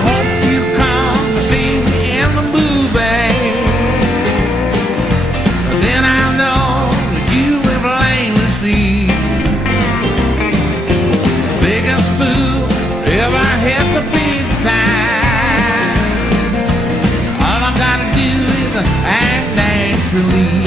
hope you come to see me in the movie. Then I know that you will plainly see biggest fool ever hit the big time. All I gotta do is act naturally.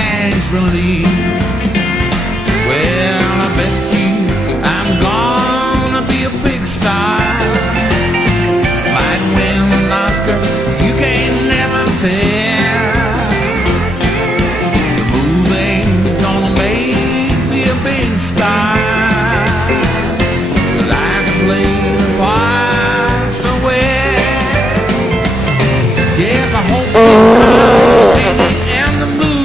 Naturally. Well, I bet you I'm gonna be a big star. Might win an Oscar, you can't never tell. The movie's gonna make me a big star, 'cause I can play the part so well. Yes, I hope you see me in the movie.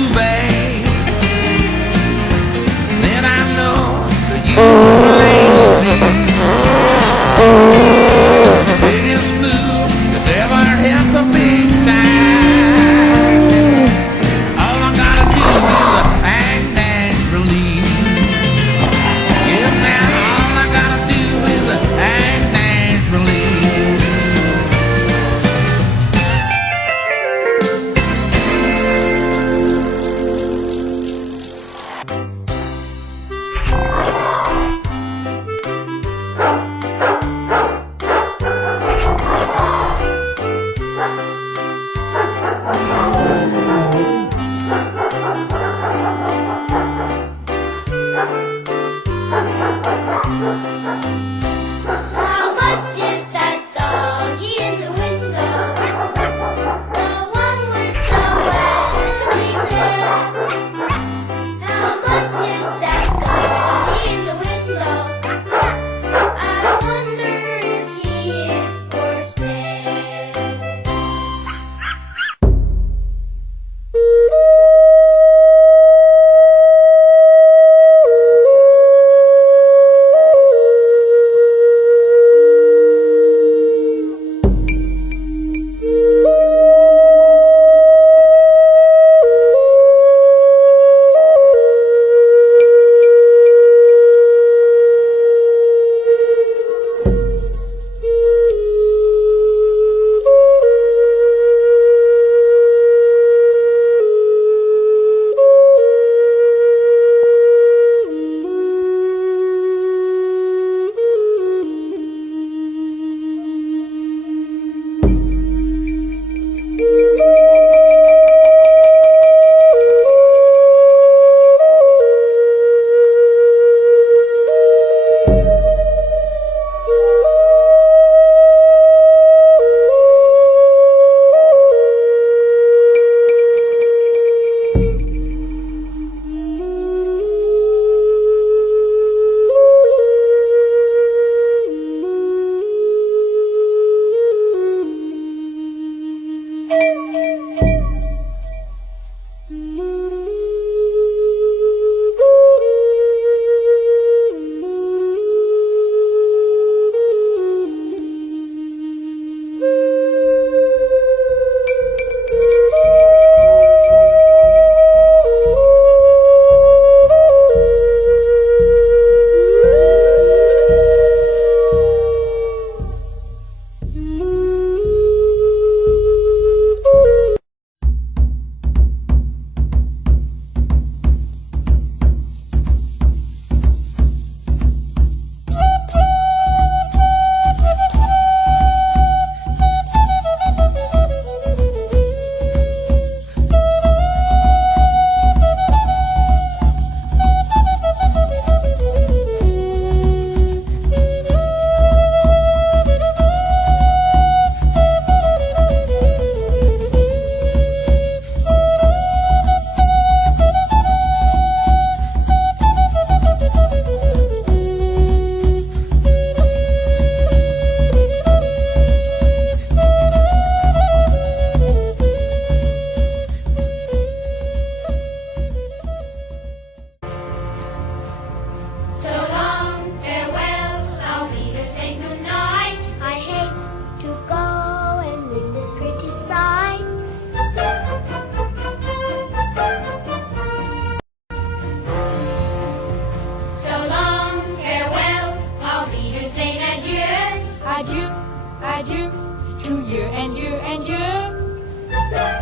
Adieu, adieu.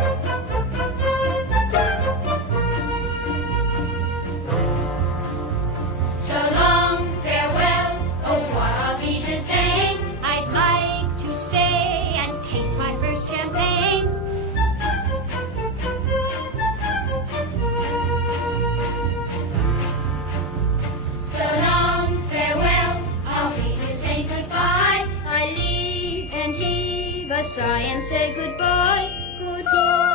So long, farewell. Oh, what are we to say? I'd like to stay and taste my first champagne. So long, farewell. Are we to say goodbye? I leave and heave a sigh and say goodbye, goodbye.